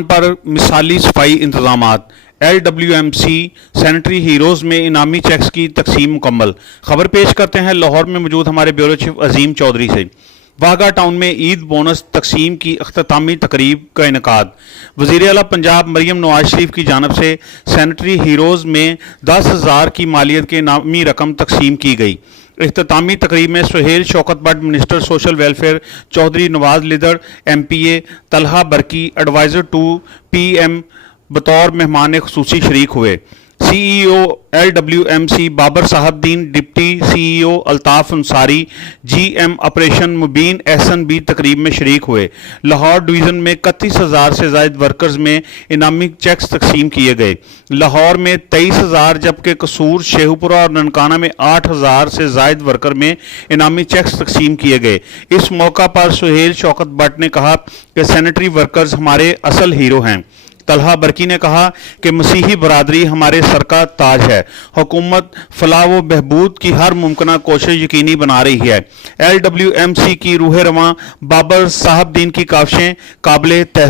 पर मिसाली सफाई इंतजामात। LWMC sanitary heroes में इनामी चेक्स की तकसीम मुकम्मल। खबर पेश करते हैं लाहौर में मौजूद हमारे ब्यूरो चीफ अजीम चौधरी से। वाघा टाउन में ईद बोनस तकसीम की अख्तामी तकरीब का इनकाद। वज़ीर आला पंजाब मरीम नवाज शरीफ की जानब से सैनिटरी हीरोज़ में 10,000 की मालियत के इनामी रकम तकसीम की गई। इख्तितामी तकरीब में Suhail Shaukat Butt, minister social welfare Chaudhry Nawaz Lidher, MPA Talha Barki, adviser to PM बतौर मेहमान खुसूसी शरीक हुए। CEO LWMC Babar Sahibdin, deputy CEO Altaf Ansari, GM operation Mubeen Ahsan भी तकरीब में शरीक हुए। लाहौर डिवीज़न में 31,000 से ज़ायद वर्कर्स में इनामी चेक्स तकसीम किए गए। लाहौर में 23,000 जबकि कसूर, शेखुपुरा और ननकाना में 8,000 से ज़ायद वर्कर में इनामी चेक्स तकसीम किए गए। इस मौका पर सुहेल शौकत बट ने कहा कि सैनिटरी वर्कर्स हमारे असल हीरो हैं। तलहा बरकी ने कहा कि मसीही बरादरी हमारे सर का ताज है। हुकूमत फलाह व बहबूद की हर मुमकिन कोशिश यकीनी बना रही है। LWMC की रूह रवां बाबर साहबदीन की काविशें काबिल तहसीन